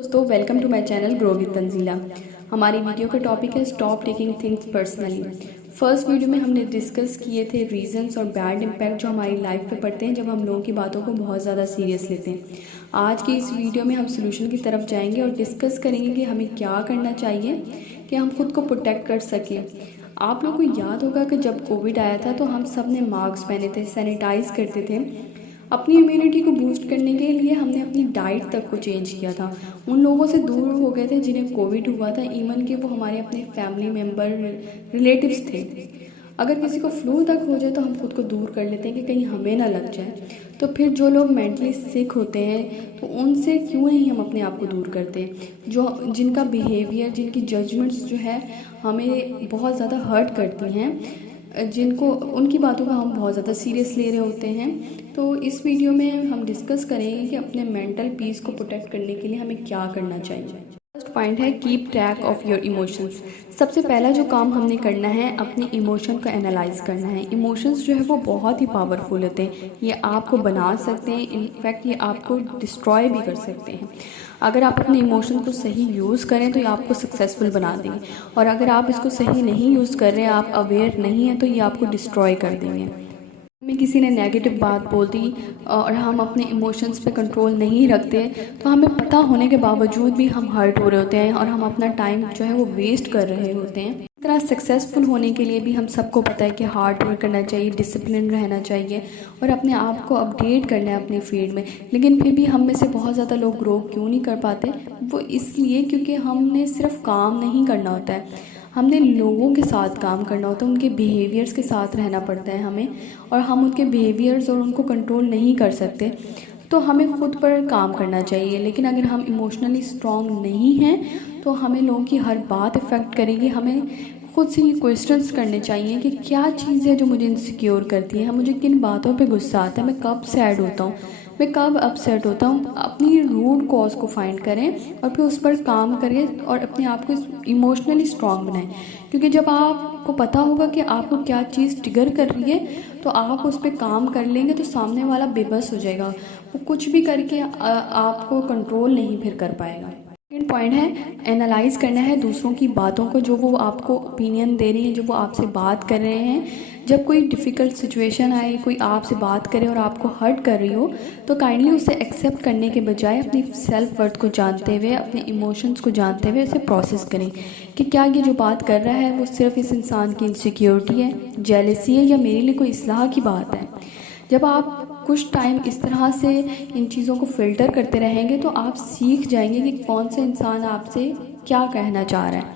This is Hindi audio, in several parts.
दोस्तों welcome to my channel grow with Tanzila. हमारी वीडियो का टॉपिक है stop taking things personally. First video में हमने डिस्कस किए थे रीजंस और बैड इम्पैक्ट जो हमारी लाइफ पे पड़ते हैं जब हम लोगों की बातों को बहुत ज़्यादा सीरियस लेते हैं। आज की इस वीडियो में हम सोल्यूशन की तरफ जाएंगे और डिस्कस करेंगे कि हमें क्या करना चाहिए कि हम खुद को प्रोटेक्ट कर सकें। आप लोगों को याद होगा कि जब कोविड आया था तो हम सब ने मास्क पहने थे, सैनिटाइज करते थे। अपनी इम्यूनिटी को बूस्ट करने के लिए हमने अपनी डाइट तक को चेंज किया था। उन लोगों से दूर हो गए थे जिन्हें कोविड हुआ था, इवन कि वो हमारे अपने फैमिली मेम्बर रिलेटिव्स थे। अगर किसी को फ्लू तक हो जाए तो हम खुद को दूर कर लेते हैं कि कहीं हमें ना लग जाए। तो फिर जो लोग मेंटली सिक होते हैं तो उनसे क्यों नहीं हम अपने आप को दूर करते, जो जिनका बिहेवियर, जिनकी जजमेंट्स जो है हमें बहुत ज़्यादा हर्ट करती हैं, जिनको उनकी बातों का हम बहुत ज़्यादा सीरियस ले रहे होते हैं। तो इस वीडियो में हम डिस्कस करेंगे कि अपने मेंटल पीस को प्रोटेक्ट करने के लिए हमें क्या करना चाहिए। फर्स्ट पॉइंट है keep track of your emotions. सबसे पहला जो काम हमने करना है अपने इमोशन को एनालाइज करना है। इमोशंस जो है वो बहुत ही पावरफुल होते हैं, ये आपको बना सकते हैं, इनफैक्ट ये आपको डिस्ट्रॉय भी कर सकते हैं। अगर आप अपने इमोशन को सही यूज़ करें तो ये आपको सक्सेसफुल बना देंगे, और अगर आप इसको सही नहीं यूज़ कर रहे हैं, आप अवेयर नहीं हैं, तो ये आपको डिस्ट्रॉय कर देंगे। हमें किसी ने नेगेटिव बात बोल दी और हम अपने इमोशंस पे कंट्रोल नहीं रखते तो हमें पता होने के बावजूद भी हम हर्ट हो रहे होते हैं और हम अपना टाइम जो है वो वेस्ट कर रहे होते हैं। इस तरह सक्सेसफुल होने के लिए भी हम सबको पता है कि हार्ड वर्क करना चाहिए, डिसिप्लिन रहना चाहिए और अपने आप को अपडेट करना है अपनी फील्ड में। लेकिन फिर भी हम में से बहुत ज़्यादा लोग ग्रो क्यों नहीं कर पाते? वो इसलिए क्योंकि हमने सिर्फ काम नहीं करना होता है, हमने लोगों के साथ काम करना होता है, उनके बिहेवियर्स के साथ रहना पड़ता है हमें, और हम उनके बिहेवियर्स और उनको कंट्रोल नहीं कर सकते। तो हमें खुद पर काम करना चाहिए। लेकिन अगर हम इमोशनली स्ट्रॉन्ग नहीं हैं तो हमें लोगों की हर बात इफ़ेक्ट करेगी। हमें खुद से ये क्वेश्चंस करने चाहिए कि क्या चीज़ है जो मुझे इनसिक्योर करती है, मुझे किन बातों पे गुस्सा आता है, मैं कब सैड होता हूँ, मैं कब अपसेट होता हूँ। अपनी रूट कॉज को फाइंड करें और फिर उस पर काम करें और अपने आप को इमोशनली स्ट्रॉन्ग बनाएं। क्योंकि जब आपको पता होगा कि आपको क्या चीज़ ट्रिगर कर रही है तो आप उस पर काम कर लेंगे तो सामने वाला बेबस हो जाएगा, वो कुछ भी करके आपको कंट्रोल नहीं फिर कर पाएगा। सेकेंड पॉइंट है एनालाइज करना है दूसरों की बातों को, जो वो आपको ओपिनियन दे रही हैं, जो वो आपसे बात कर रहे हैं। जब कोई डिफ़िकल्ट सिचुएशन आए, कोई आपसे बात करे और आपको हर्ट कर रही हो तो काइंडली उसे एक्सेप्ट करने के बजाय अपनी सेल्फ वर्थ को जानते हुए, अपने इमोशंस को जानते हुए उसे प्रोसेस करें कि क्या ये जो बात कर रहा है वो सिर्फ इस इंसान की इनसिक्योरिटी है, जेलसी है, या मेरे लिए कोई इस्लाह की बात है। जब आप कुछ टाइम इस तरह से इन चीज़ों को फ़िल्टर करते रहेंगे तो आप सीख जाएंगे कि कौन सा इंसान आपसे क्या कहना चाह रहा है,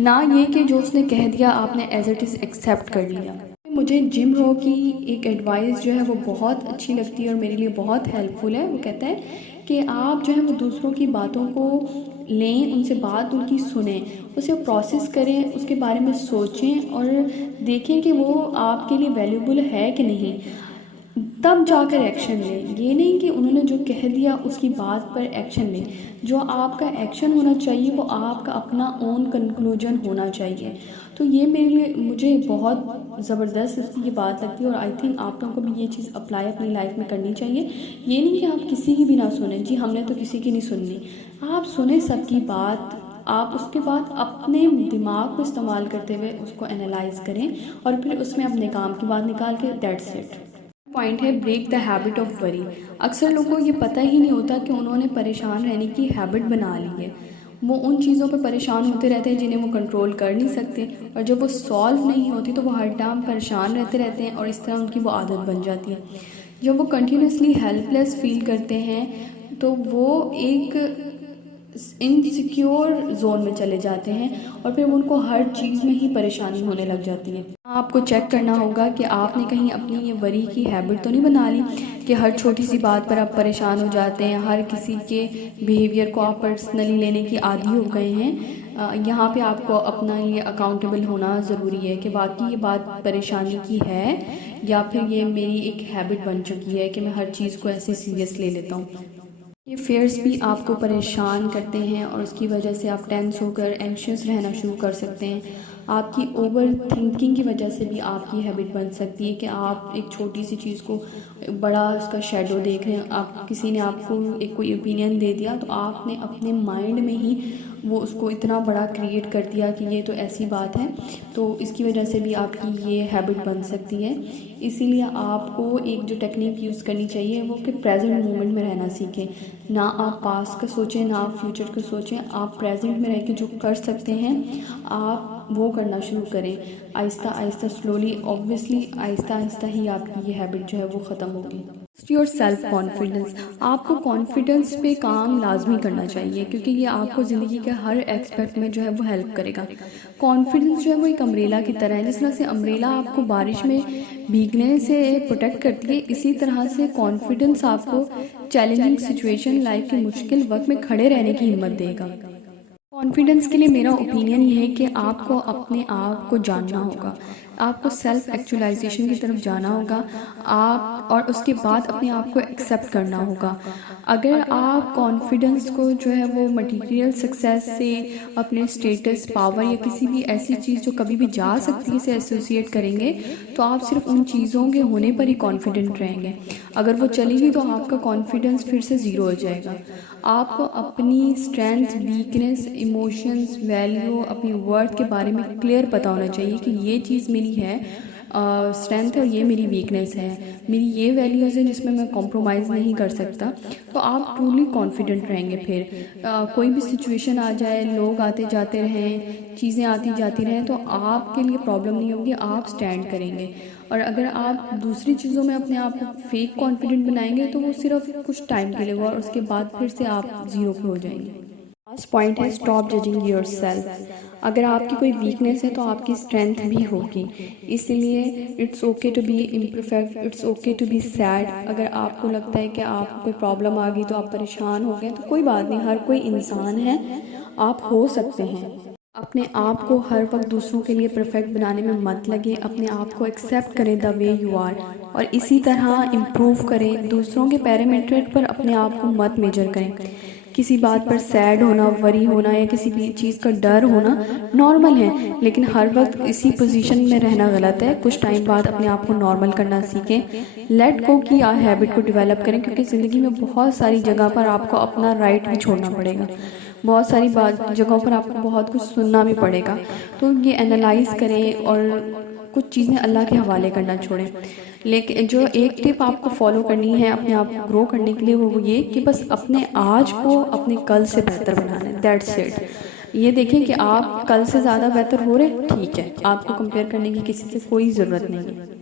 ना ये कि जो उसने कह दिया आपने एज इट इज़ एक्सेप्ट कर लिया। मुझे जिम रो की एक एडवाइस जो है वो बहुत अच्छी लगती है और मेरे लिए बहुत हेल्पफुल है। वो कहता है कि आप जो है वो दूसरों की बातों को लें, उनसे बात उनकी सुनें, उसे प्रोसेस करें, उसके बारे में सोचें और देखें कि वो आपके लिए वैल्यूबल है कि नहीं, तब जाकर एक्शन लें। ये नहीं कि उन्होंने जो कह दिया उसकी बात पर एक्शन लें। जो आपका एक्शन होना चाहिए वो आपका अपना ओन कंक्लूजन होना चाहिए। तो ये मेरे लिए मुझे बहुत ज़बरदस्त ये बात लगती है और आई थिंक आप लोगों को भी ये चीज़ अप्लाई अपनी लाइफ में करनी चाहिए। ये नहीं कि आप किसी की भी ना सुने, जी हमने तो किसी की नहीं सुननी, आप सुने सबकी बात, आप उसके बाद अपने दिमाग को इस्तेमाल करते हुए उसको एनालाइज करें और फिर उसमें अपने काम की बात निकाल के दैट्स इट। पॉइंट है break the habit of worry. अक्सर लोगों को ये पता ही नहीं होता कि उन्होंने परेशान रहने की हैबिट बना ली है। वो उन चीज़ों पर परेशान होते रहते हैं जिन्हें वो कंट्रोल कर नहीं सकते, और जब वो सॉल्व नहीं होती तो वो हर टाइम परेशान रहते रहते हैं और इस तरह उनकी वो आदत बन जाती है। जब वो कंटिन्यूसली हेल्पलेस फील करते हैं तो वो एक इनसिक्योर जोन में चले जाते हैं और फिर उनको हर चीज़ में ही परेशानी होने लग जाती है। आपको चेक करना होगा कि आपने कहीं अपनी ये वरी की हैबिट तो नहीं बना ली कि हर छोटी सी बात पर आप परेशान हो जाते हैं, हर किसी के बिहेवियर को आप पर्सनली लेने की आदी हो गए हैं। यहाँ पे आपको अपना ये अकाउंटेबल होना ज़रूरी है कि बाकी ये बात परेशानी की है या फिर ये मेरी एक हैबिट बन चुकी है कि मैं हर चीज़ को ऐसे सीरियस ले लेता हूँ। ये फेयर्स भी आपको परेशान करते हैं और उसकी वजह से आप टेंस होकर एंशियस रहना शुरू कर सकते हैं। आपकी ओवर थिंकिंग की वजह से भी आपकी हैबिट बन सकती है कि आप एक छोटी सी चीज़ को बड़ा उसका शेडो देख रहे हैं। आप किसी ने आपको एक कोई ओपिनियन दे दिया तो आपने अपने माइंड में ही वो उसको इतना बड़ा क्रिएट कर दिया कि ये तो ऐसी बात है, तो इसकी वजह से भी आपकी ये हैबिट बन सकती है। इसीलिए आपको एक जो टेक्निक यूज़ करनी चाहिए वो कि प्रेजेंट मोमेंट में रहना सीखें। ना आप पास्ट का सोचें, ना आप फ्यूचर का सोचें, आप प्रेजेंट में रह के जो कर सकते हैं आप वो करना शुरू करें। आहिस्ता आहिस्ता स्लोली, ऑब्वियसली आहिस्ता आहिस्ता ही आपकी ये हैबिट जो है वो ख़त्म होगी। योर सेल्फ कॉन्फिडेंस, आपको कॉन्फिडेंस पे काम लाजमी करना चाहिए क्योंकि ये आपको ज़िंदगी के हर एस्पेक्ट में जो है वो हेल्प करेगा। कॉन्फिडेंस जो है वो एक अम्ब्रेला की तरह है। जिस तरह से अम्ब्रेला आपको बारिश में भीगने से प्रोटेक्ट करती है, इसी तरह से कॉन्फिडेंस आपको चैलेंजिंग सिचुएशन, लाइफ के मुश्किल वक्त में खड़े रहने की हिम्मत देगा। कॉन्फिडेंस के लिए मेरा ओपिनियन ये है कि आपको अपने आप को जानना होगा, आपको सेल्फ एक्चुअलाइजेशन की तरफ जाना होगा आप, और उसके बाद अपने आप को एक्सेप्ट करना होगा। अगर आप कॉन्फिडेंस को जो है वो मटेरियल सक्सेस से, अपने स्टेटस, पावर या किसी भी ऐसी चीज़ जो कभी भी जा सकती है से एसोसिएट करेंगे तो आप सिर्फ उन चीज़ों के होने पर ही कॉन्फिडेंट रहेंगे। अगर वो चलेगी तो आपका कॉन्फिडेंस फिर से ज़ीरो हो जाएगा। आपको अपनी स्ट्रेंथ, वीकनेस, इमोशंस, वैल्यू, अपनी वर्थ के बारे में क्लियर पता होना चाहिए कि ये चीज़ मेरी है स्ट्रेंथ है और ये मेरी वीकनेस है, मेरी ये वैल्यूज़ हैं जिसमें मैं कॉम्प्रोमाइज़ नहीं कर सकता। तो आप ट्रूली कॉन्फिडेंट रहेंगे। फिर कोई भी सिचुएशन आ जाए, लोग आते जाते रहें, चीज़ें आती जाती रहें, तो आपके लिए प्रॉब्लम नहीं होगी, आप स्टैंड करेंगे। और अगर आप दूसरी चीज़ों में अपने आप को फेक कॉन्फिडेंट बनाएंगे तो वो सिर्फ कुछ टाइम के लिए होगा और उसके बाद फिर से आप ज़ीरो पे हो जाएंगे। लास्ट पॉइंट है स्टॉप जजिंग योरसेल्फ। अगर आपकी कोई वीकनेस है तो आपकी स्ट्रेंथ भी होगी, इसलिए it's okay to be imperfect, it's okay to be sad. अगर आपको लगता है कि आपको कोई प्रॉब्लम आ गई तो आप परेशान हो गए तो कोई बात नहीं, हर कोई इंसान है, आप हो सकते हैं। अपने आप को हर वक्त दूसरों के लिए परफेक्ट बनाने में मत लगे, अपने आप को एक्सेप्ट करें द वे यू आर और इसी तरह इम्प्रूव करें। दूसरों के पैरामीटर पर अपने आप को मत मेजर करें। किसी बात पर सैड होना, वरी होना या किसी भी चीज़ का डर होना नॉर्मल है, लेकिन हर वक्त इसी पोजीशन में रहना गलत है। कुछ टाइम बाद अपने आप को नॉर्मल करना सीखें, लेट गो की हैबिट को डेवलप करें, क्योंकि ज़िंदगी में बहुत सारी जगह पर आपको अपना राइट भी छोड़ना पड़ेगा, बहुत सारी जगहों पर आपको बहुत कुछ सुनना भी पड़ेगा। तो ये एनालाइज करें और कुछ चीज़ें अल्लाह के हवाले करना छोड़ें। लेकिन जो एक टिप आपको फॉलो करनी है अपने आप को ग्रो करने के लिए वो ये कि बस अपने आज को अपने कल से बेहतर बनाना है, दैट्स इट। ये देखें कि आप कल से ज़्यादा बेहतर हो रहे, ठीक है, आपको कंपेयर करने की किसी से कोई ज़रूरत नहीं है।